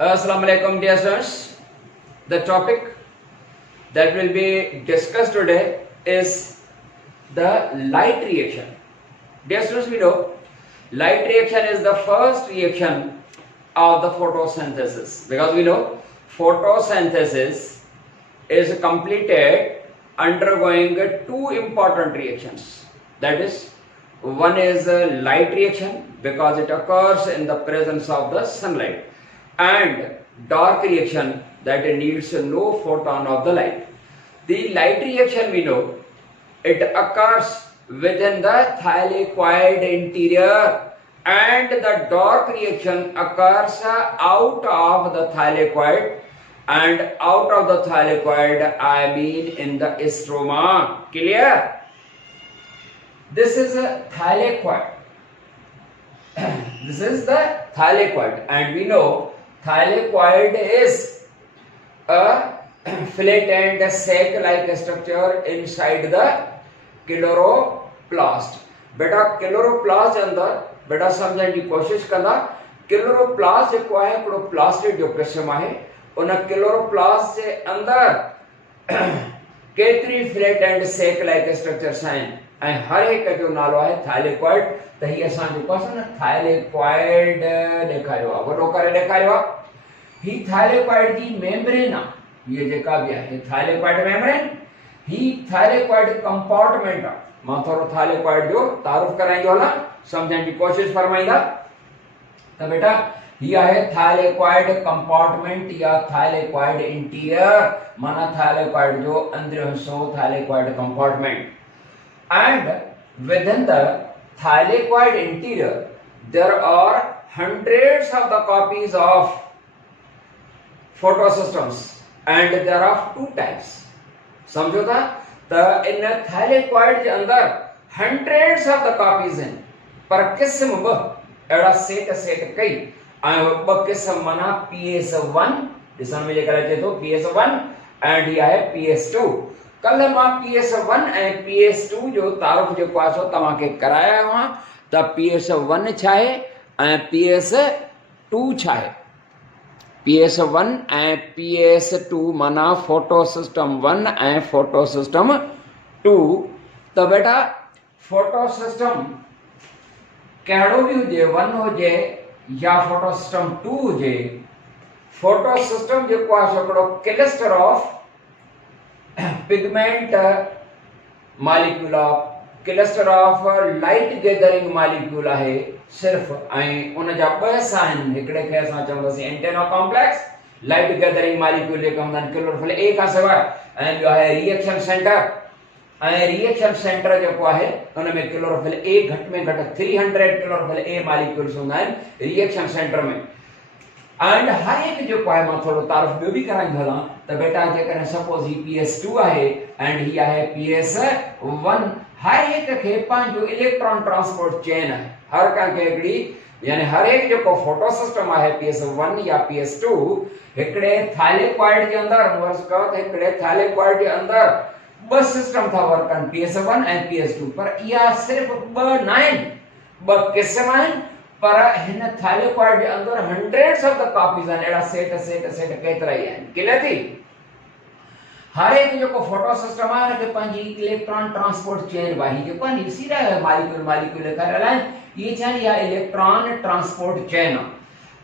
Assalamu alaikum dear students. The topic that will be discussed today is the light reaction. Dear students, we know light reaction is the first reaction of the photosynthesis, because we know photosynthesis is completed undergoing two important reactions. That is, one is a light reaction because it occurs in the presence of the sunlight, and dark reaction that needs no photon of the light. The light reaction, we know it occurs within the thylakoid interior, and the dark reaction occurs out of the thylakoid, and out of the thylakoid I mean in the stroma. Clear? This is a thylakoid. This is the thylakoid, and we know thylakoid is a flattened sac-like structure inside the chloroplast. बेटा chloroplast जे अंदर बेटा समझण जी कोशिश कंदा. Chloroplast जेको आहे हिकिड़ो प्लास्टिड जो क़िस्म आहे. उन क्लोरोप्लास्ट जे अंदर केतिरी flat and sac like structures आहिनि, ऐं हर हिक जो नालो आहे थाइलेकॉइड. त हीअ असां जेको आहे न थाइलेकॉइड ॾेखारियो आहे, वॾो करे ॾेखारियो आहे. ही थाइलेकॉइड जी मेम्ब्रेन आहे. हीअ जेका बि आहे थाइलेकॉइड मेम्ब्रेन, ही थाइलेकॉइड कंपार्टमेंट आहे. मां थोरो थाइलेकॉइड जो तारुफ कराईंदो हलां, सम्झण जी कोशिश फरमाईंदा. त बेटा ही आहे थाइलेकॉइड कंपार्टमेंट या थाइलेकॉइड इंटीरियर, माना थाइलेकॉइड जो अंदरियों हिस्सो thylakoid compartment. And within the thylakoid interior there are hundreds of the copies of photosystems, and there are two types. समझो था? त इन थाइलेकॉइड जे अंदर hundreds of the copies आहिनि, पर क़िस्म ॿ अहिड़ा सेट कई, ऐं ॿ क़िस्म माना PS1 ॾिसण में जेकर अचे थो PS1 एंड हीअ आहे PS2. कल मां PS1 ऐं PS2 जो तारुफ जेको आहे सो तव्हांखे करायो आहे. त PS1 छा आहे ऐं PS2 छा आहे. PS1 ऐं PS2 माना फोटो सिस्टम 1 ऐं फोटो सिस्टम 2. त बेटा फोटो सिस्टम कहिड़ो बि हुजे, 1 हुजे या फोटो सिस्टम 2 हुजे, फोटो सिस्टम जेको आहे हिकिड़ो cluster of pigment molecule of cluster of light gathering molecule आहे सिर्फ़. ऐं उन जा ॿ हिस्सा आहिनि. हिकिड़े खे असां चवंदासीं एंटेनो कॉम्प्लेक्स, लाइट गैदरिंग मॉलिक्यूल जेके हूंदा आहिनि क्लोरोफिल ए खां सवाइ, ऐं ॿियो आहे रिएक्शन सेंटर. ऐं रिएक्शन सेंटर जेको आहे उन में क्लोरोफिल ए घटि में घटि 300 क्लोरोफिल ए मॉलिक्यूल्स हूंदा आहिनि रिएक्शन सेंटर में. एंड हर हिकु जेको आहे मां थोरो तारुफ ॿियो बि कराईंदो हलां. त बेटा जेकॾहिं सपोज ही PS2 आहे एंड ही आहे PS1, हर हिक खे पंहिंजो इलेक्ट्रॉन ट्रांसपोर्ट चेन आहे. हर कंहिंखे हिकिड़ी, यानी हर हिकु जेको फोटो सिस्टम आहे PS1 या PS2 हिकिड़े थाइलेकॉइड जे अंदर वर्क कयो त हिकिड़े थाइलेकॉइड जे अंदर ॿ सिस्टम था वर्क कनि, PS1 ऐं PS2. पर इहा सिर्फ़ ॿ न आहिनि, ॿ क़िस्म आहिनि. पर हिन थाइलेकॉइड जे अंदर hundreds of the copies आहिनि. अहिड़ा सेट केतिरा ई आहिनि. क्लियर थी? हर हिकु जेको फोटो सिस्टम आहे हुनखे पंहिंजी इलेक्ट्रॉन ट्रांसपोर्ट चेन वाही जेको आहे ॾिसी रहिया मॉलिक्यूल ॾेखारियल आहिनि. इहे छा आहिनि? इहा इलेक्ट्रॉन ट्रांसपोर्ट चेन आहे.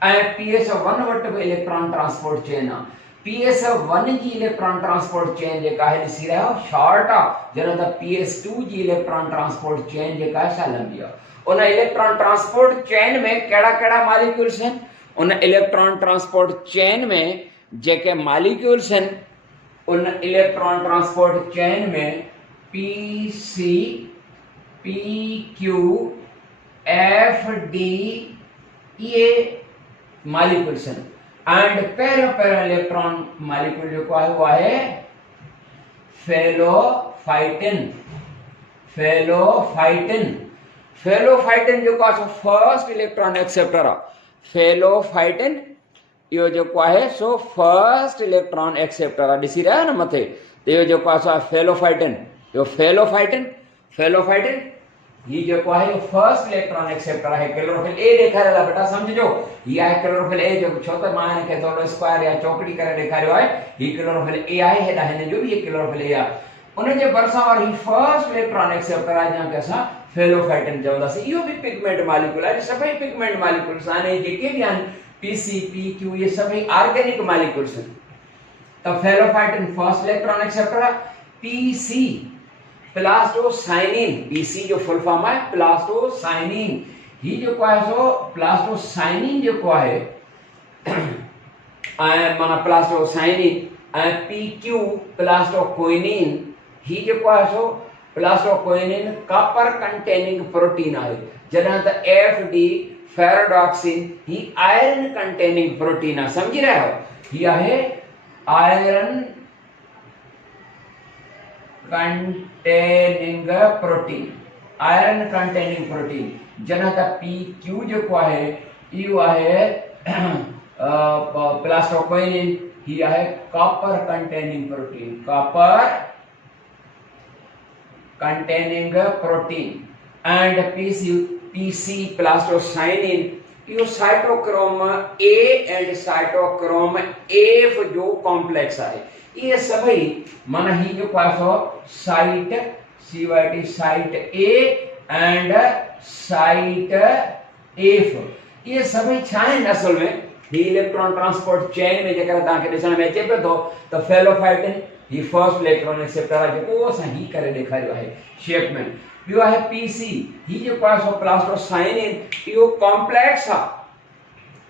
ऐं PS1 वटि बि इलेक्ट्रॉन ट्रांसपोर्ट चेन आहे. PS1 जी इलेक्ट्रॉन ट्रांसपोर्ट चेन जेका आहे ॾिसी रहिया शॉर्ट आहे, जॾहिं त PS2 जी इलेक्ट्रॉन ट्रांसपोर्ट चेन जेका आहे सा लंबी आहे. उन इलेक्ट्रॉन ट्रांसपोर्ट चेन में कहिड़ा कहिड़ा मॉलिक्यूल्स आहिनि? उन इलेक्ट्रॉन ट्रांसपोर्ट चेन में जेके मॉलिक्यूल्स आहिनि, उन इलेक्ट्रॉन ट्रांसपोर्ट चेन में PC, PQ, FD ये मॉलिक्यूल्स आहिनि. एंड पहिरियों इलेक्ट्रॉन मॉलिक्यूल जेको आहे उहो आहे फेलोफाइटिन. फेलोफाइटिन जेको आहे सो फर्स्ट इलेक्ट्रॉन एक्सेप्टर आहे. फेलोफाइटिन इहो जेको आहे सो फर्स्ट इलेक्ट्रॉन एक्सेप्टर आहे. ॾिसी रहिया न मथे, त इहो जेको आहे सो फेलोफाइटिन. इहो फेलोफाइटिन ही जेको आहे फर्स्ट इलेक्ट्रॉन एक्सेप्टर है क्लोरोफिल ए ॾेखारियल आहे बेटा समझो ही आहे क्लोरोफिल ए जो छो त मां हिनखे थोरो स्क्वायर या चौकड़ी करे ॾेखारियो आहे ही क्लोरोफिल ए आहे हेॾा हिन जो बि ये क्लोरोफिल ए आहे उन जे भरिसां वारी फर्स्ट इलेक्ट्रॉन एक्सेप्टर आहे जंहिंखे असां फेलोफाइटिन चवंदासीं इहो बि पिगमेंट मॉलिक्यूल आहे सभई पिगमेंट मॉलिक्यूल्स आहिनि जेके बि आहिनि पीसी पीक्यू ये सभई ऑर्गेनिक मॉलिक्यूल्स आहिनि त फेलोफाइटिन फर्स्ट इलेक्ट्रॉन एक्सेप्टर आहे पीसी प्लास्टोसाइनिन पीसी जो फुल फॉर्म है प्लास्टोसाइनिन ही जो है सो प्लास्टोसाइनिन जो है माना प्लास्टोसाइनिन पीक्यू प्लास्टोक्विनिन ही जो है सो प्लास्टोक्विनिन कॉपर कंटेनिंग प्रोटीन है जहां त एफडी फेरोडॉक्सिन ही आयरन कंटेनिंग प्रोटीन है समझी रहे हो ये है iron containing protein iron containing protein जहां त पीक्यू जो है यू है प्लास्टोक्विनिन ही है copper containing protein copper containing protein and PC plastocyanin यो cytochrome A and cytochrome F जो कॉम्प्लेक्स है ये सभी माना ही जो पासो cyt CYT cyt A and cyt F ये सभी छाए असल में ही इलेक्ट्रॉन ट्रांसपोर्ट चेन में जेकर ताके दिसण में अचे पे तो फेलोफाइटिन ही फर्स्ट इलेक्ट्रॉन एक्सेप्टर है जो असा ही करे दिखारियो है शेप में यो है पीसी ही जो पासो प्लास्टोसाइनिन यो कॉम्प्लेक्स है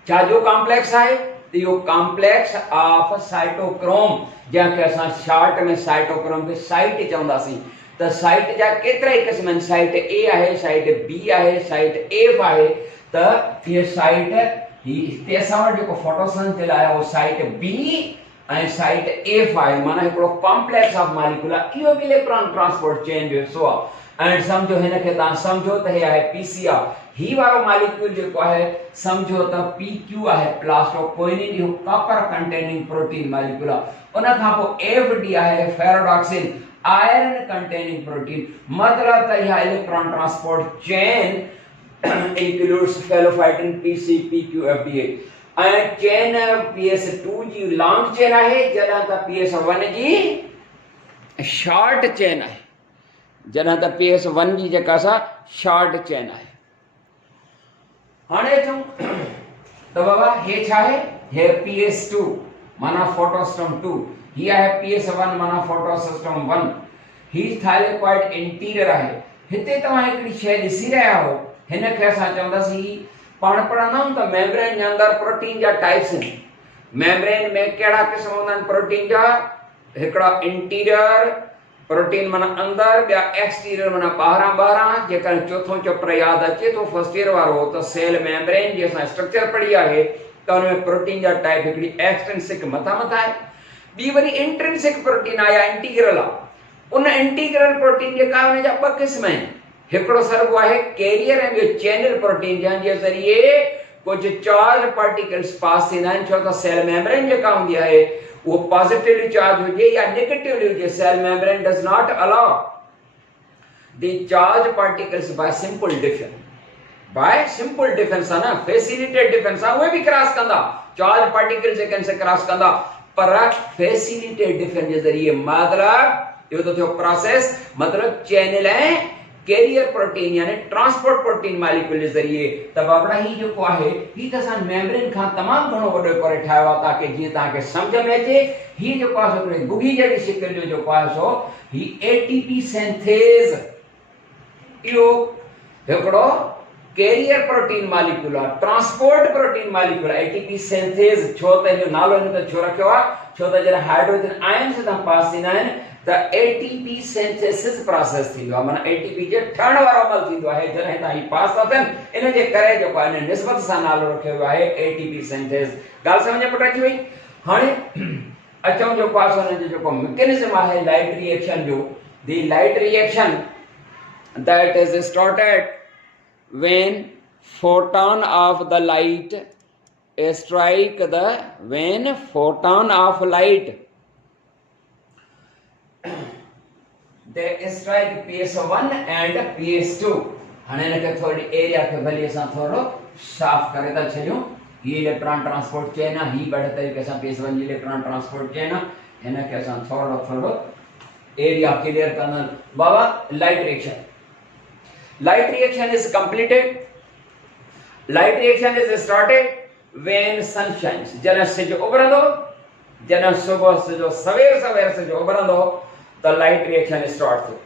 छा जो कॉम्प्लेक्स है तो यो कॉम्प्लेक्स ऑफ साइटोक्रोम जंहिंखे असां शॉर्ट में साइटोक्रोम खे साइट चवंदासीं त साइट जा केतिरा ई क़िस्म आहिनि साइट ए आहे साइट बी आहे साइट एफ आहे त इहे साइट हिते असां वटि जेको फोटोसन थियल आहे उहो साइट बी ऐं साइट एफ आहे माना हिकिड़ो कॉम्प्लेक्स ऑफ मॉलिक्यूल आहे इहो बि इलेक्ट्रॉन ट्रांसपोर्ट चेन जो हिसो आहे ऐं सम्झो हिनखे तव्हां सम्झो त हे आहे पीसी आहे ही वारो मॉलिक्यूल जो है समझो तो पीक्यू है प्लास्टोक्विनिन यो कॉपर कंटेनिंग प्रोटीन मॉलिक्यूल उन खां पोइ एफडी है फेरोडॉक्सिन आयरन कंटेनिंग प्रोटीन मतलब त यह electron transport chain includes pheophytin PC PQ FDA and chain पीएस2 जी लॉन्ग चेन है जहां त पीएस1 जी शॉर्ट चेन है जहां त पीएस1 जी जेका सा शॉर्ट चेन है हाणे अचूं तो बाबा हे छा है हे पीएस2 माना फोटोसिस्टम 2 ही है पीएस1 माना फोटोसिस्टम 1 ही थाइलेकोइड इंटीरियर है हिते तव्हां हिकड़ी शय ॾिसी रहिया हो हिनखे असां चवंदासीं पाण पढ़ंदा आहियूं त मेम्ब्रेन जे अंदर प्रोटीन जा टाइप्स आहिनि मेम्ब्रेन में कहिड़ा क़िस्म हूंदा आहिनि प्रोटीन जा हिकिड़ा इंटीरियर प्रोटीन माना अंदर ॿिया एक्सटीरियर माना ॿाहिरां जेकर चौथों चैप्टर याद अचे तो फर्स्ट ईयर वारो त सेल मेम्ब्रेन जी असां स्ट्रक्चर पढ़ी आहे त हुन में प्रोटीन जा टाइप हिकड़ी एक्सट्रिंसिक मथा आहे ॿी वरी इंट्रिंसिक प्रोटीन आहे या इंटीग्रल आहे उन इंटीग्रल प्रोटीन जेका हुन जा ॿ क़िस्म आहिनि हिकिड़ो सरगो आहे कैरियर ऐं ॿियो चैनल प्रोटीन जंहिंजे ज़रिए कुझु चार्ज पार्टिकल्स पास थींदा आहिनि छो त सेल मेम्ब्रेन जेका हूंदी आहे वो पॉजिटिवली चार्ज हुजे या नेगेटिवली हुजे cell membrane does not allow the charge particles by simple diffusion ना फैसिलिटेट डिफेंस उहे भी क्रॉस कंदा चार्ज पार्टिकल्स जेकन से क्रॉस कंदा पर फैसिलिटेट डिफेंस जे ज़रिए मतलब यो तो थियो प्रोसेस मतलब चैनल है कैरियर प्रोटीन यानी ट्रांसपोर्ट प्रोटीन मॉलिक्यूल के जरिए त बाबड़ा ही जो है ही त सन मेम्ब्रेन का तमाम घणो वडो करे ठायो ताकि जी ताके समझ में अचे ही जो है गुगी जड़ी शिकल जो है सो ही एटीपी सिंथेज यो एकड़ो carrier protein molecule transport protein molecule ATP synthase छो त जो नालो इन त छो रखियो छो त जरा हाइड्रोजन आयन्स ता पास थींदा आहिनि त एटीपी सिंथेसिस प्रोसेस थींदो माना एटीपी जे ठहण वारो अमल थींदो आहे जॾहिं ताईं पास था थियनि इन जे करे जो आहे निस्बत सां नालो रखियो आहे एटीपी सिंथेस ॻाल्हि सम्झ में अची वई हाणे अचूं जो पास हुन जो मैकेनिज्म आहे लाइट रिएक्शन जो the light reaction that is started when photon of the light strike the when photon of light they strike PS1 and PS2 हाणे इनखे थोरी एरिया खे भली असां थोरो साफ़ करे था छॾियूं। ही इलेक्ट्रॉन ट्रांसपोर्ट चेन आहे, ही बढ़िया तरीक़े सां PS1 जी इलेक्ट्रॉन ट्रांसपोर्ट चेन आहे। हिनखे असां थोरो थोरो एरिया क्लियर कंदा। बाबा light reaction, light reaction is completed, light reaction is started when sun shines। जॾहिं सिज उभरंदो, जॾहिं सुबुह सिजो सवेर सवेर सिज उभरंदो त लाइट रिएक्शन स्टार्ट थियो।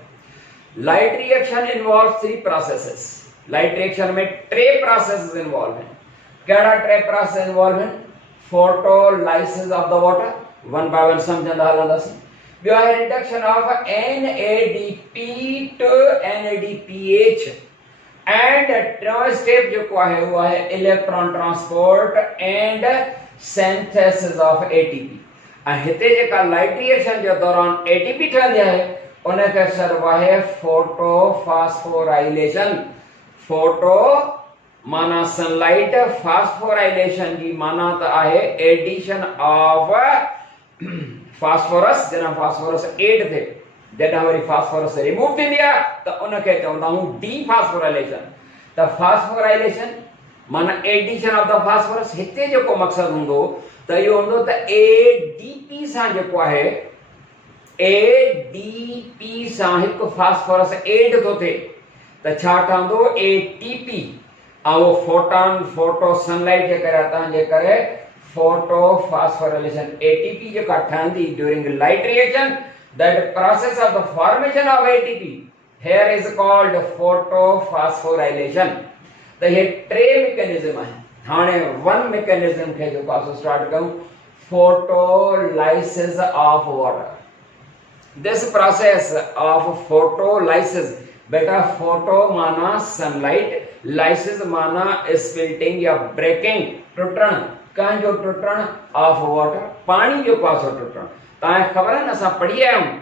Light reaction involve 3 processes. Light reaction में 3 प्रोसेसेस इन्वॉल्व हैं। कहिड़ा 3 प्रोसेस इन्वॉल्व हैं? Photolysis of the water, one by one समझंदा हलंदासीं। ॿियो आहे reduction of NADP to NADPH and टियों स्टेप जेको आहे उहो आहे electron transport and synthesis of ATP। ऐं हिते जेका लाइट रिएक्शन जे दौरान ATP ठहंदी आहे उनखे चइबो आहे फोटो फास्फोराइलेशन। फोटो माना सनलाइट, फास्फोराइलेशन जी माना त आहे एडिशन ऑफ फास्फोरस। जॾहिं फास्फोरस एड थिए, जॾहिं वरी फास्फोरस रिमूव थींदी आहे त उनखे चवंदा आहियूं डीफास्फोराइलेशन। त फास्फोराइलेशन माना एडिशन ऑफ द फास्फोरस। हिते जेको मक़सदु हूंदो त इहो हूंदो त ADP सां जेको आहे ADP सां हिकु फास्फोरस एड थो थिए त छा ठहंदो ATP। ऐं उहो फोटॉन फोटो सनलाइट जे करे तव्हांजे करे फोटो फास्फोराइलेशन ATP जेका ठहंदी during light reaction, that process of the formation of ATP here is called photo phosphorylation. त ये 3 मैकेनिज्म आहिनि। हाणे वन मैकेनिज्म खे जेको आहे स्टार्ट कयूं, photolysis of water. This process of photolysis, बेटा फोटो माना सनलाइट, लाइसिस माना स्प्लिटिंग या ब्रेकिंग, टुटण, कंहिंजो टुटण ऑफ वाटर, पानी जो पासो टुटण। तव्हांखे ख़बर आहे न, असां पढ़ी आया आहियूं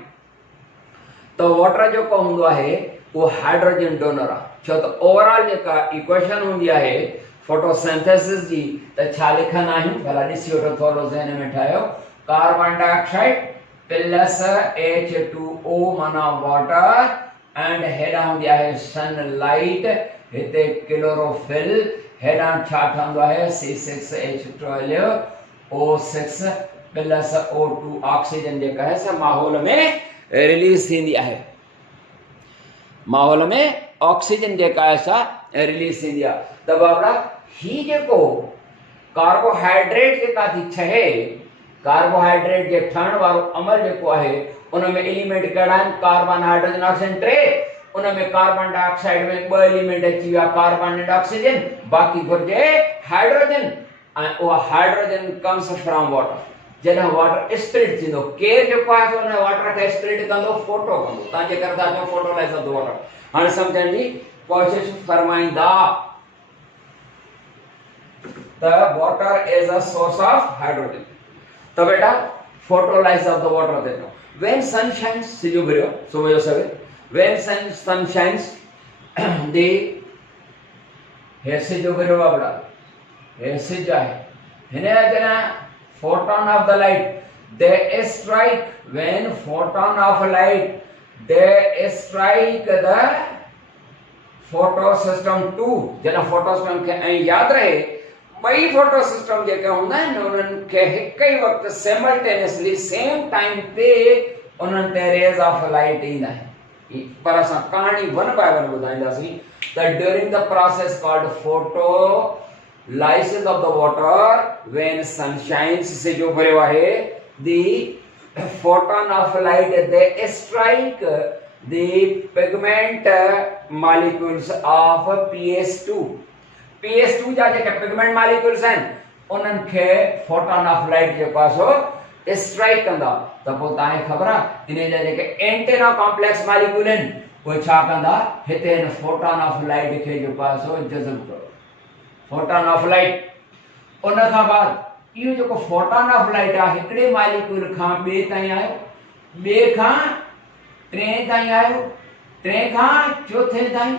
त वाटर जेको हूंदो आहे उहो हाइड्रोजन डोनर आहे। छो त ओवरऑल जेका इक्वेशन हूंदी आहे फोटोसिंथेसिस जी त छा लिखंदा आहियूं, भला ॾिसी वठो, थोरो ज़हन में ठाहियो। कार्बन डाइऑक्साइड प्लस H2O माना वाटर एंड हेॾां हूंदी आहे सनलाइट, हिते क्लोरोफिल, हेॾां छा ठहंदो आहे C6H12O6 प्लस O2 ऑक्सीजन जेका आहे सा माहौल में रिलीज थींदी आहे। माहौल में ऑक्सीजन जेका आहे सा रिलीज थींदी आहे। त बाबा ही जेको कार्बोहाइड्रेट जेका थी ठहे, कार्बोहाइड्रेट जे ठहण वारो अमल जेको आहे उन में एलिमेंट कहिड़ा आहिनि? Carbon hydrogen oxygen 3। उन में कार्बन डाइऑक्साइड में 2 एलिमेंट अची विया, कार्बन एंड ऑक्सीजन, बाक़ी घुर्जे हाइड्रोजन। ऐं उहा हाइड्रोजन कम्स फ्रॉम वाटर। जॾहिं वाटर स्प्लिट थींदो, केर जेको आहे उन वाटर खे स्प्लिट कंदो, फोटो कंदो। तव्हां जेकर था चओ फोटोलाइसिस ऑफ द वाटर, हाणे सम्झण जी कोशिश फरमाईंदा त water is a source of hydrogen. त बेटा फोटोलाइसिस ऑफ द वाटर ते चओ। व्हेन सन शाइन्स, सिज उभरियो सुबुह जो सवेर, when sun shines the here सिज उभरियो बाबड़ा, here सिज आहे, हिन जॾहिं photon of the light they strike, when photon of light they strike the photo system 2। जॾहिं फोटो सिस्टम खे ऐं यादि रहे ॿई फोटो सिस्टम जेके हूंदा आहिनि उन्हनि खे हिकु ई वक़्तु साइमल्टेनियसली सेम टाइम ते उन्हनि ते रेज़ ऑफ लाइट ईंदा आहिनि। पर असां कहाणी वन बाय वन ॿुधाईंदासीं त during the process called photolysis of the water, when sun shines, सिज उभरियो आहे, the photon of light they strike the pigment molecules of PS2। PS2 जा जेके पिगमेंट मॉलिक्यूल्स आहिनि उन्हनि खे फोटॉन ऑफ लाइट जेको आहे सो स्ट्राइक कंदा। त पोइ तव्हांखे ख़बर आहे इन जा जेके एंटेना कॉम्प्लेक्स मॉलिक्यूल आहिनि उहे छा कंदा, हिते हिन फोटॉन ऑफ लाइट खे जेको आहे सो जज़ब करो, फोटॉन ऑफ लाइट। उन खां बाद इहो जेको फोटॉन ऑफ लाइट आहे हिकिड़े मॉलिक्यूल खां ॿिए ताईं आयो, ॿिए खां टे ताईं आयो, टे खां चौथे ताईं,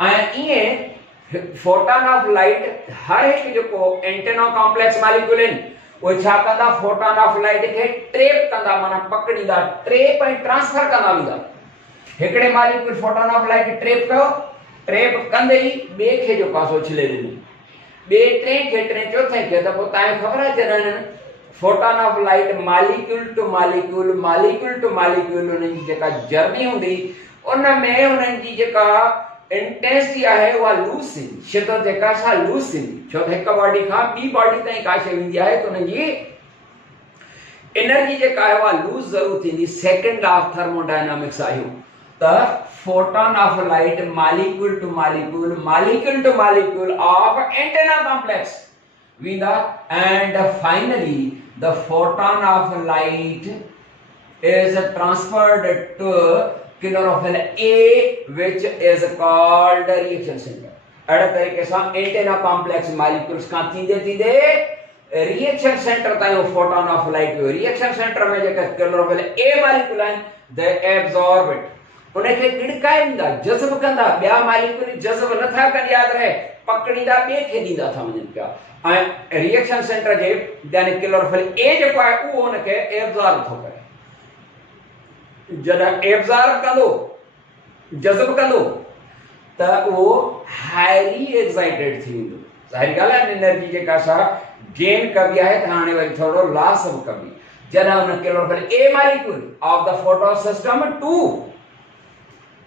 ऐं ईअं फोटॉन ऑफ लाइट हर हिकु जेको एंटेना कॉम्प्लेक्स मॉलिक्यूल आहिनि वो छा कंदा, फोटॉन ऑफ लाइट के ट्रैप कंदा, माना पकड़ींदा, ट्रैप ऐं ट्रांसफर कंदा वेंदा। हिकिड़े molecule photon of light trap कयो, ट्रेप कंदे ई बे खे जो पासो छिले ॾिनी, बे टे खे टे चौथे खे त पोइ तव्हांखे ख़बर आहे जॾहिं photon of light molecule to molecule, molecule to molecule उन्हनि जी जेका जर्नी हूंदी उन में उन्हनि जी जेका इंटेंसिटी आहे उहा लूज़ थींदी, शिदत जेका सा लूज़ थींदी, छो त हिकु बॉडी खां ॿी बॉडी ताईं का शइ वेंदी आहे त उन्हनि जी एनर्जी जेका आहे उहा लूज़ ज़रूर थींदी। सेकंड लॉ ऑफ थर्मोडायनामिक्स आहियो त photon of light molecule to molecule, molecule to molecule of antenna complex वेंदा and finally the photon of light is transferred to chlorophyll A which is called reaction center। अड़े तरीके से antenna complex molecules का थींदे थींदे reaction centre ताईं photon of light जो reaction centre में जेका क्लोरोफिल ए मॉलिक्यूल आहिनि दे एब्सॉर्ब इट, उनखे गिड़काईंदा जज़ब कंदा, ॿिया मॉलिक्यूल जज़ब नथा कनि, यादि रहे पकड़ींदा ॿिए खे ॾींदा था वञनि पिया ऐं रिएक्शन सेंटर जे यानी क्लोरोफिल ए जेको आहे उहो उनखे एब्सॉर्ब थो करे। जॾहिं एब्सॉर्ब कंदो जज़ब कंदो त उहो हाईली एक्साइटेड थी वेंदो। ज़ाहिर ॻाल्हि आहे एनर्जी जेका सा गेन कबी आहे त हाणे वरी थोरो लॉस बि कबी। जॾहिं हुन chlorophyll A molecule of the photo system 2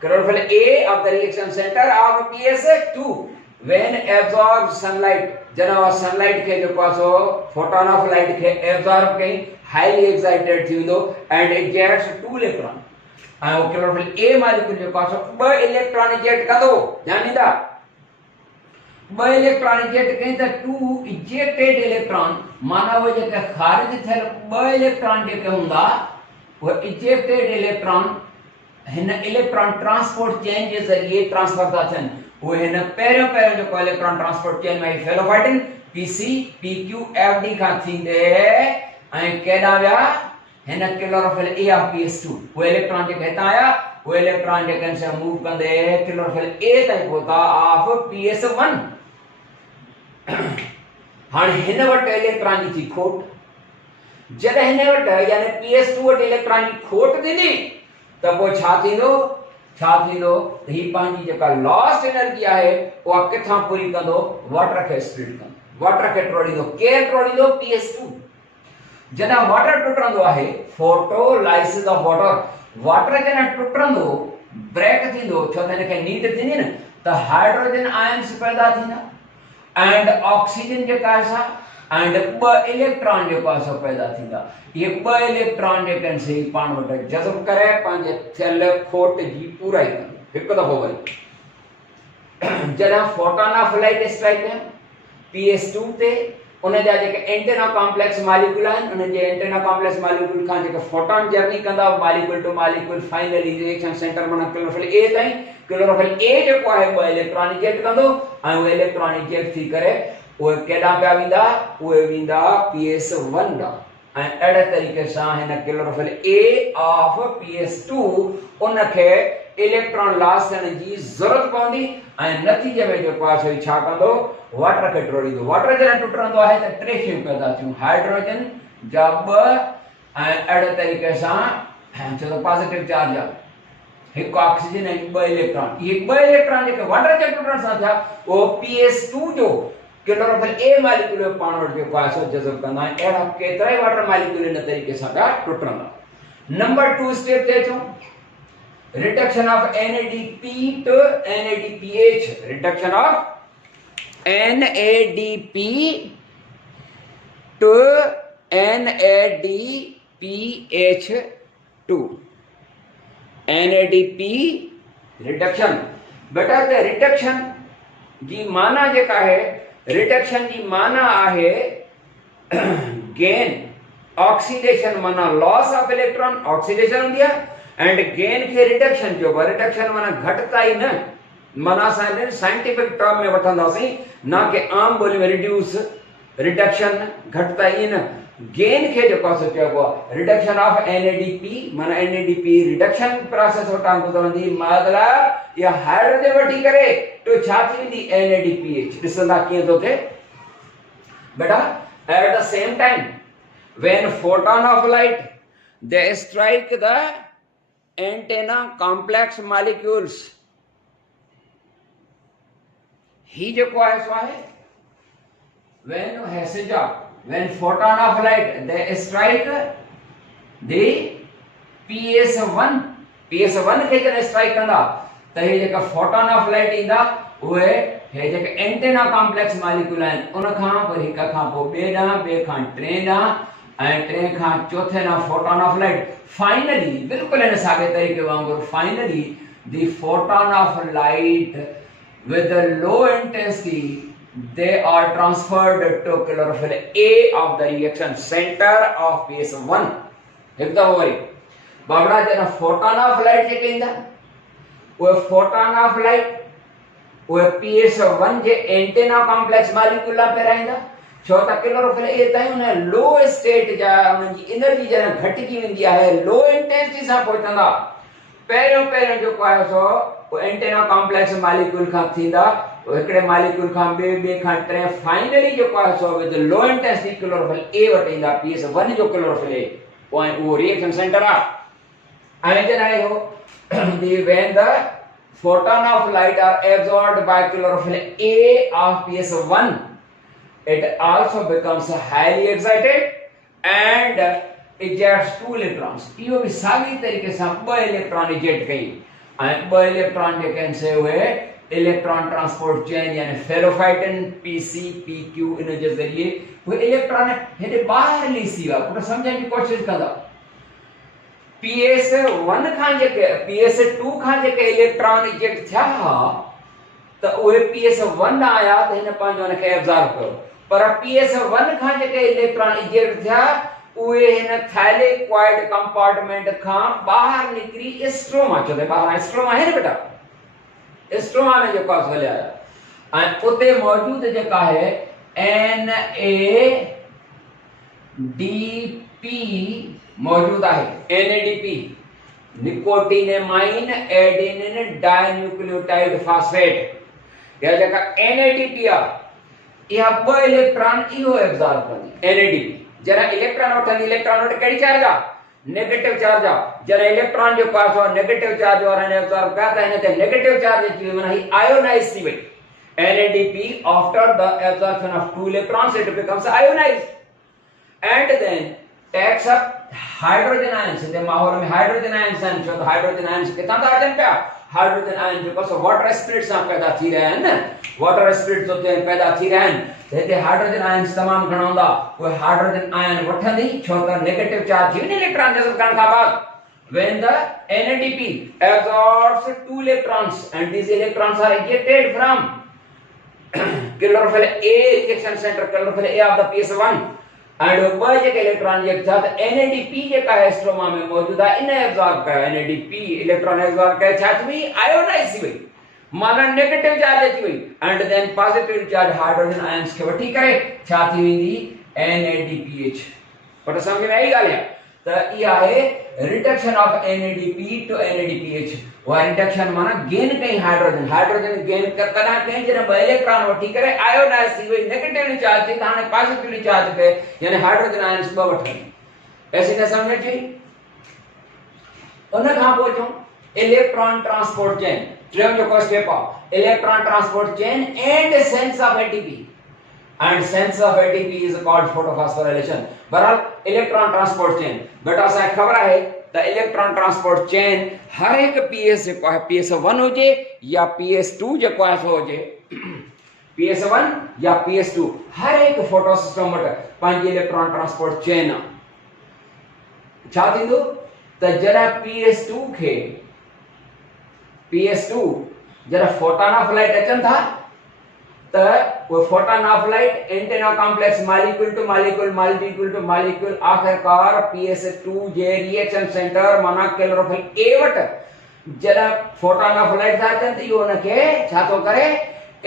chlorophyll A of the reaction centre of PS2 when absorb sunlight, जॾहिं उहा सनलाइट खे जेको आहे सो फोटॉन ऑफ लाइट खे एब्सॉर्ब कई हाईली एक्साइटेड थी वेंदो एंड इजेक्ट्स 2 इलेक्ट्रॉन ऐं वो क्लोरोफिल ए मॉलिक्यूल जेको आहे सो 2 इलेक्ट्रॉन इजेक्ट कंदो। ध्यान ॾींदा 2 इलेक्ट्रॉन इजेक्ट कई त 2 इजेक्टेड इलेक्ट्रॉन माना वो जेके ख़ारिज थियल 2 इलेक्ट्रॉन जेके हूंदा वो इजेक्टेड इलेक्ट्रॉन हिन इलेक्ट्रॉन ट्रांसपोर्ट चेन जे ज़रिए ट्रांसफर था थियनि। वो हिन पहिरियों जेको इलेक्ट्रॉन ट्रांसपोर्ट चेन में फेलोफाइटिन PC PQ FD खां थींदे ऐं केॾा विया हिन क्लोरोफिल ए ऑफ PS2 वो इलेक्ट्रॉन जेके हितां आया वो इलेक्ट्रॉन जेके से मूव कंदे क्लोरोफिल ए ताईं पहुता ऑफ PS1। हाणे हिन वटि इलेक्ट्रॉन जी थी खोट, जॾहिं हिन वटि यानी PS2 वटि इलेक्ट्रॉन जी खोट थींदी त पोइ छा थींदो ही पंहिंजी जेका लॉस्ट एनर्जी आहे उहा किथां पूरी कंदो, वाटर खे स्प्लिट कंदो, वाटर खे टोड़ींदो। केरु टोड़ींदो? PS2। जॾहिं वाटर टुटंदो आहे फोटोलाइसिस ऑफ वाटर, वाटर जॾहिं टुटंदो ब्रेक थींदो छो त हिनखे नीड थींदी न त हाइड्रोजन आयन्स पैदा थींदा एंड ऑक्सीजन जेका आहे एंड 2 इलेक्ट्रॉन जेको आहे सो पैदा थींदा। ये 2 इलेक्ट्रॉन जेके से पाण वटि जज़ब करे पंहिंजे थियल खोट जी पूराई कंदो। हिकु दफ़ो वरी जॾहिं फोटॉन ऑफ लाइट स्ट्राइक कयूं PS2 ते उन जा जेके एंटेना कॉम्प्लेक्स मॉलिक्यूल आहिनि उन जे एंटेना कॉम्प्लेक्स मॉलिक्यूल खां जेके फोटॉन जर्नी कंदा molecule two molecule finally reaction centre माना क्लोरोफिल ए ताईं, क्लोरोफिल ए जेको आहे 2 इलेक्ट्रॉन इजेक्ट कंदो ऐं उहे इलेक्ट्रॉन इजेक्ट थी करे उहे केॾां पिया वेंदा, उहे वेंदा PS1 ॾांहुं ऐं अहिड़े तरीक़े सां हिन क्लोरोफिल ए ऑफ PS2 उनखे इलेक्ट्रॉन लॉस थियण जी ज़रूरत पवंदी ऐं नतीजे में जेको आहे सो छा कंदो, वाटर खे टोड़ींदो। वाटर जॾहिं टुटंदो आहे त 3 शयूं पैदा थियूं, हाइड्रोजन जा 2 ऐं अहिड़े तरीक़े सां छो त पॉजिटिव चार्ज आहे, हिकु ऑक्सीजन ऐं 2 इलेक्ट्रॉन। इहे 2 इलेक्ट्रॉन जेके वाटर जे टुटण सां थिया उहो PS2 जो क्लोरोफिल ए मॉलिक्यूल पाण वटि जेको आहे सो जज़ब कंदा आहिनि। अहिड़ा केतिरा ई वाटर मॉलिक्यूल इन तरीक़े सां पिया टुटंदा। नंबर 2 स्टेप ते अचूं, reduction of NADP to NADPH, reduction of NADP to NADPH2 NADP reduction. बेटा ते रिडक्शन जी माना जेका है रिडक्शन जी माना आहे गेन, ऑक्सीडेशन माना लॉस ऑफ इलेक्ट्रॉन, ऑक्सीडेशन हूंदी आहे एंड गेन खे रिडक्शन चइबो आहे। रिडक्शन माना घटिताई न, माना असां साइंटिफिक टर्म में वठंदासीं ना कि आम ॿोली में रिड्यूस, रिडक्शन घटिताई न, गेन खे जेको आहे चइबो आहे रिडक्शन ऑफ NADP माना NADP रिडक्शन प्रोसेस वटां गुज़रंदी, मतलब या हाइड्रोजन वठी करे तो छा थी वेंदी NADPH। ॾिसंदा कीअं थो थिए बेटा, at the same time when photon of light they strike the antenna complex molecules ही जेको आहे सो आहे when when photon of light they strike the PS1 खे जॾहिं स्ट्राइक कंदा त हे जेका फोटॉन ऑफ लाइट ईंदा उहे हे जेके एंटेना कॉम्प्लेक्स मॉलिक्यूल आहिनि उन खां वरी हिक खां पोइ ॿिए ॾांहुं ॿिए खां टे ॾांहुं ऐं टे खां चौथे ॾांहुं फोटॉन ऑफ लाइट फाइनली बिल्कुलु हिन साॻे तरीक़े वांगुरु finally the photon of light with a low intensity they are transferred to chlorophyll A of the reaction center of PS1 हिकदमि वरी बाबड़ा जन फोटॉन ऑफ लाइट जेके ईंदा उहे फोटॉन ऑफ लाइट उहे PS1 जे antenna complex molecule पे रहंदा छो त chlorophyll A ताईं उन लो स्टेट जा उन जी एनर्जी जन घटिजी वेंदी आहे लो इंटेंसिटी सां पहुचंदा पहिरियों जेको आहे सो एंटेना कॉम्प्लेक्स मॉलिक्यूल खां थींदा हिकड़े मॉलिक्यूल खां ॿिए खां टे फाइनली जेको आहे सो with low intensity chlorophyll A वटि ईंदा PS1 जो क्लोरोफिल ए वो रिएक्शन सेंटर आहे ऐं जॾहिं हो when the photon of light are absorbed by chlorophyll A of PS1 it also becomes highly excited and ejects two electrons इहो भी साॻी तरीक़े सां ॿ इलेक्ट्रॉन इजेक्ट कई ऐं ॿ इलेक्ट्रॉन जेके आहिनि से उहे इलेक्ट्रॉन ट्रांसपोर्ट चेन यानी फेरोफाइटिन PC PQ इन जे ज़रिए उहे इलेक्ट्रॉन हेॾे ॿाहिरि लिसी विया पुट सम्झण जी कोशिशि कंदा PS1 खां जेके PS2 खां जेके इलेक्ट्रॉन इजेक्ट थिया त उहे PS1 आया त हिन पंहिंजो हुनखे एब्ज़ॉर्ब कयो पर PS1 खां जेके इलेक्ट्रॉन इजेक्ट थिया उहे हिन थैलेक्वाइड कंपार्टमेंट खां ॿाहिरि निकिरी स्ट्रोमा चो ॿाहिरि स्ट्रोमा आहे न बेटा स्ट्रोमा में जेको आहे हलिया ऐं उते मौजूद जेका आहे NADP मौजूद आहे NADP निकोटिनेमाइन एडेनिन डाइन्यूक्लियोटाइड फास्फेट या जेका NADP आहे इहा ॿ इलेक्ट्रॉन इहो एब्ज़ॉर्ब कंदी NADP जरा इलेक्ट्रॉन वठंदी इलेक्ट्रॉन वटि कहिड़ी चार्ज आहे नेगेटिव चार्ज आहे जरा इलेक्ट्रॉन जो पास आहे नेगेटिव चार्ज वारा ने एब्जॉर्ब कया त हिन ते नेगेटिव चार्ज अची वई माना ही आयोनाइज थी वई NADP after the absorption of two electrons it becomes ionized and then takes up hydrogen ions in the माहौल में हाइड्रोजन आयन्स आहिनि छो त हाइड्रोजन आयन्स किथां था अचनि पिया हाइड्रोजन आयन जेको सो वाटर स्प्लिट सां पैदा थी रहिया आहिनि न वाटर स्प्लिट तो पैदा थी रहिया आहिनि त हिते हाइड्रोजन आयन्स तमामु घणा हूंदा उहे हाइड्रोजन आयन वठंदी छो त नेगेटिव चार्ज थी वञे इलेक्ट्रॉन जज़ब करण खां बाद when the NADP absorbs two electrons and these electrons are ejected from chlorophyll A reaction center chlorophyll A of the PS1 and ॿ जेके इलेक्ट्रॉन जेके था त NADP जेका है स्ट्रोमा में मौजूद आहे इन एब्जॉर्ब कयो NADP इलेक्ट्रॉन एब्जॉर्ब करे छा थी वई आयोनाइज थी वई माना नेगेटिव चार्ज अची वई and then positive charge hydrogen ions खे वठी करे छा थी वेंदी NADPH पर समझ में आई ॻाल्हि आहे त इहा आहे reduction of NADP to NADPH वो रिडक्शन माना गेन कई हाइड्रोजन गेन कदा कई जने ॿ इलेक्ट्रॉन वठी करे आयोनाइज थी वई नेगेटिवली चार्ज थी त हाणे पॉजिटिवली चार्ज कए यानी हाइड्रोजन आयन्स ॿ वठनि ऐसे न समझ अची उन खां पोइ चऊं इलेक्ट्रॉन ट्रांसपोर्ट चेन टियों जेको स्टेप आहे electron transport chain and sense of ATP and sense of ATP is called photophosphorylation बहरहाल इलेक्ट्रॉन ट्रांसपोर्ट चेन बेटा असां खबर आहे त इलेक्ट्रॉन ट्रांसपोर्ट चेन हर एक PS जेको आहे PS1 हुजे या PS2 जेको आहे सो हुजे PS1 या PS2 हर एक फोटो सिस्टम वटि पंहिंजी इलेक्ट्रॉन ट्रांसपोर्ट चेन आहे छा थींदो त जॾहिं PS2 जॾहिं फोटॉन ऑफ लाइट अचनि था त वो photon of light antenna complex molecule two molecule आखिरकार PS2 जे रिएक्शन सेंटर माना क्लोरोफिल A वटि जॾहिं फोटॉन ऑफ लाइट था अचनि त इहो उनखे छा थो करे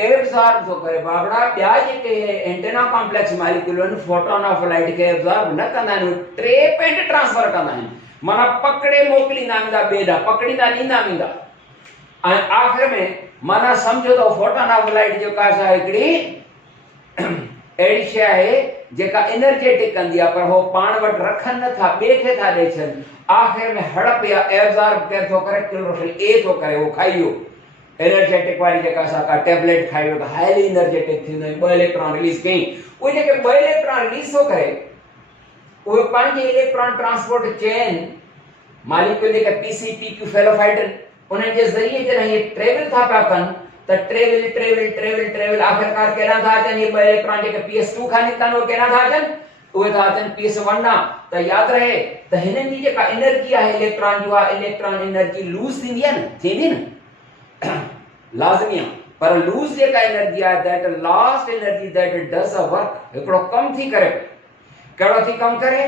एब्जॉर्ब थो करे बाबड़ा ॿिया जेके एंटेना कॉम्प्लेक्स मॉलिक्यूल आहिनि फोटॉन ऑफ लाइट खे एब्जॉर्ब न कंदा आहिनि ट्रेप एंड ट्रांसफर कंदा आहिनि माना पकड़े मोकिलींदा वेंदा ॿिए ॾांहुं पकड़ींदा ॾींदा वेंदा ऐं आख़िर में माना समझो तो फोटॉन ऑफ लाइट जो का सा हिकड़ी एड़ी शय आहे जेका एनर्जेटिक कंदी आहे पर हो पाण वटि रखनि नथा ॿिए खे था ॾेई छॾनि आख़िर में हड़प या एब्जॉर्ब केर थो करे क्लोरोफिल A थो करे वो खाई वियो एनर्जेटिक वारी जेका असां का टैबलेट खाई त हाईली एनर्जेटिक थींदो आहे, 2 इलेक्ट्रॉन रिलीज कई, उहे जेके 2 इलेक्ट्रॉन रिलीज थो करे उहे पंहिंजे इलेक्ट्रॉन ट्रांसपोर्ट चेन मॉलिक्यूल जेका pCpq फेलोफाइडन उन्हनि जे ज़रिए जॾहिं ये ट्रेवल था पिया कनि त ट्रेवल आखिरकार केॾां था अचनि, ये 2 इलेक्ट्रॉन जेके ps2 खां निकिता उहे केॾां था अचनि, उहे था अचनि ps1 ॾांहुं। त यादि रहे त हिननि जी जेका एनर्जी आहे इलेक्ट्रॉन जो आहे, इलेक्ट्रॉन एनर्जी लूज़ थींदी आहे न, थींदी न लाज़मी आहे, पर लूज़ जेका एनर्जी आहे that last energy that does a work, हिकिड़ो कमु थी करे, कहिड़ो थी कमु करे,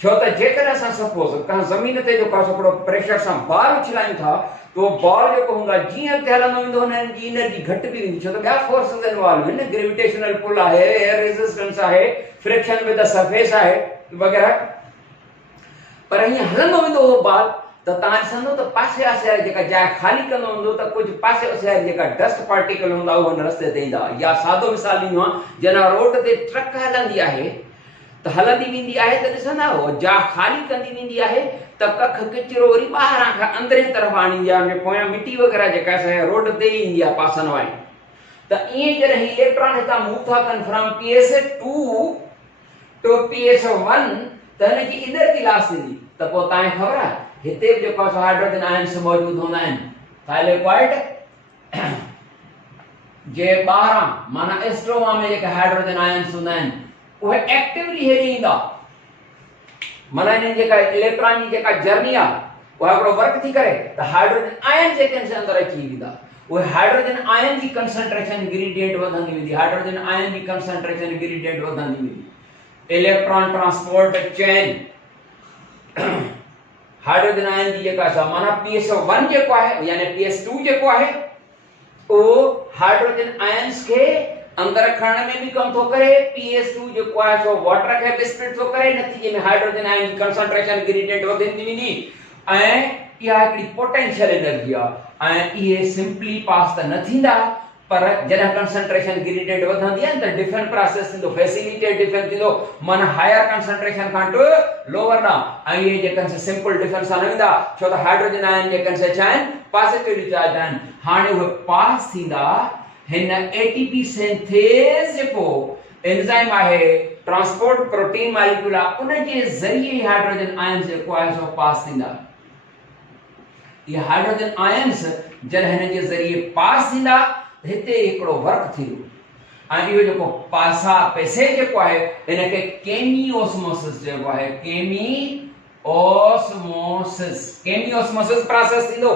छो त जेकॾहिं असां सपोज कंहिं ज़मीन ते जेको हिकिड़ो प्रेशर सां बॉल उछलायूं था तो बॉल जेको हूंदो आहे जीअं अॻिते हलंदो वेंदो हुननि जी एनर्जी घटि बि वेंदी, छो त ॿिया फोर्सिस इन्वॉल्व आहिनि, ग्रेविटेशनल पुल आहे, एयर रेजिस्टेंस आहे, फ्रिक्शन विद द सरफेस आहे वग़ैरह। पर हीअं हलंदो वेंदो उहो बॉल त तव्हां ॾिसंदो त पासे आसे वारी जेका जाइ ख़ाली कंदो हूंदो त कुझु पासे आसे वारी जेका डस्ट पार्टिकल हूंदा उहो हुन रस्ते ते ईंदा। या सादो मिसाल ॾींदो आहे, जॾहिं रोड ते ट्रक हलंदी आहे त हलंदी वेंदी आहे त ॾिसंदा हो जा ख़ाली कंदी वेंदी आहे त कख किचिरो वरी ॿाहिरां खां अंदरि तरफ़ आणींदी आहे, पोयां मिटी वग़ैरह जेका असांजे रोड ते ई ईंदी आहे पासनि वारी। त ईअं जॾहिं इलेक्ट्रॉन हितां मूव था कनि फ्रॉम ps2 टू ps1 त हिन जी एनर्जी लॉस थींदी। त पोइ तव्हांखे ख़बर आहे हिते बि जेको हाइड्रोजन आयन्स मौजूद हूंदा आहिनि थाइलेक्वाइड जे ॿाहिरां माना एस्ट्रोमा में जेके हाइड्रोजन आयन्स हूंदा आहिनि उहे एक्टिवली हेॾे ईंदा, माना हिननि जेका इलेक्ट्रॉन जी जेका जर्नी आहे उहा हिकिड़ो वर्क थी करे त हाइड्रोजन आयन जेके अंदरि अची वेंदा, उहे हाइड्रोजन आयन जी कंसंट्रेशन ग्रेडियंट वधंदी वेंदी, हाइड्रोजन आयन जी कंसंट्रेशन ग्रेडियंट वधंदी वेंदी। Electron transport chain hydrogen ion जी जेका सा माना ps1 जेको आहे यानी ps2 जेको आहे उहो हाइड्रोजन आयन्स खे अंदर खणण में भी कम थो करे, ps2 जेको आहे सो वाटर खे भी स्प्लिट थो करे, नतीजे में हाइड्रोजन आयन जी कंसंट्रेशन ग्रेडियंट वधंदी वेंदी ऐं इहा हिकड़ी पोटेंशियल एनर्जी आहे ऐं इहे सिंपली पास त न थींदा, पर जॾहिं कंसंट्रेशन ग्रेडियंट वधंदी आहे त डिफरेंट प्रोसेस थींदो, फैसिलिटेट डिफरेंट थींदो, माना हायर कंसंट्रेशन खां टू लोअर ॾांहुं। ऐं इहे जेके सिंपल डिफरेंस सां न वेंदा छो त हाइड्रोजन आयन जेके छा आहिनि पॉजिटिवली चार्ज आहिनि। हाणे उहे पास थींदा हिन एटीपी सिंथेस जेको एंजाइम आहे ट्रांसपोर्ट प्रोटीन मॉलिक्यूल आहे उन जे ज़रिए हाइड्रोजन आयन्स जेको आहे सो पास थींदा। ये हाइड्रोजन आयन्स जॾहिं हिन जे ज़रिए पास थींदा हिते हिकिड़ो वर्क थींदो ऐं इहो जेको पासा पैसे जेको आहे हिनखे केमियोस्मोसिस जेको आहे, केमियोस्मोसिस प्रोसेस थींदो।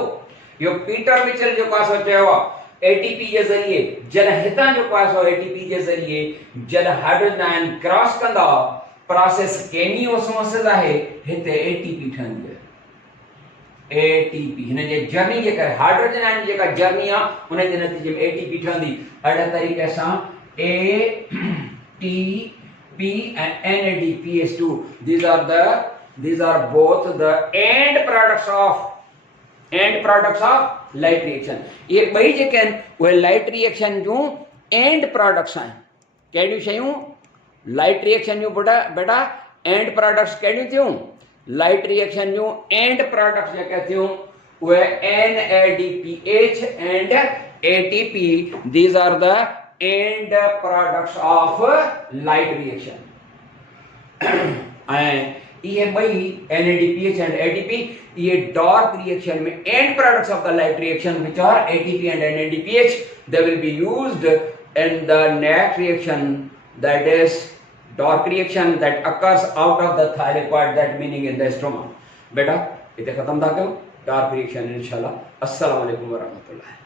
इहो पीटर मिचेल जेको आहे सो चयो आहे एटीपी जे ज़रिए जॾहिं हितां जेको आहे सो एटीपी जे ज़रिए जॾहिं हाइड्रोजन आयन क्रॉस कंदा प्रोसेस केमियोस्मोसिस आहे, हिते एटीपी ठहंदी आहे। एटीपी हिन जे जर्नी जे करे हाइड्रोजन आयन जेका जर्नी आहे उन जे नतीजे में एटीपी ठहंदी। अहिड़े तरीक़े सां एटीपी ऐं NADPH2 these are both the end products of light reaction। ये ॿई जेके आहिनि उहे लाइट रिएक्शन जूं एंड प्रोडक्ट्स आहिनि। कहिड़ियूं शयूं लाइट रिएक्शन जूं बेटा एंड प्रोडक्ट्स कहिड़ियूं थियूं लाइट रिएक्शन जूं एंड प्रोडक्ट्स जेके थियूं उहे NADPH and ATP these are the end products of light reaction। ऐं ये ॿई NADPH and ATP ये dark reaction में end products of the light reaction which are ATP and NADPH they will be used in the next reaction that is dark reaction that occurs out of the thylakoid that meaning in the stroma। बेटा इते खत्म था कयूं dark reaction इंशाल्लाह। अस्सलाम वालेकुम वरहमतुल्लाह।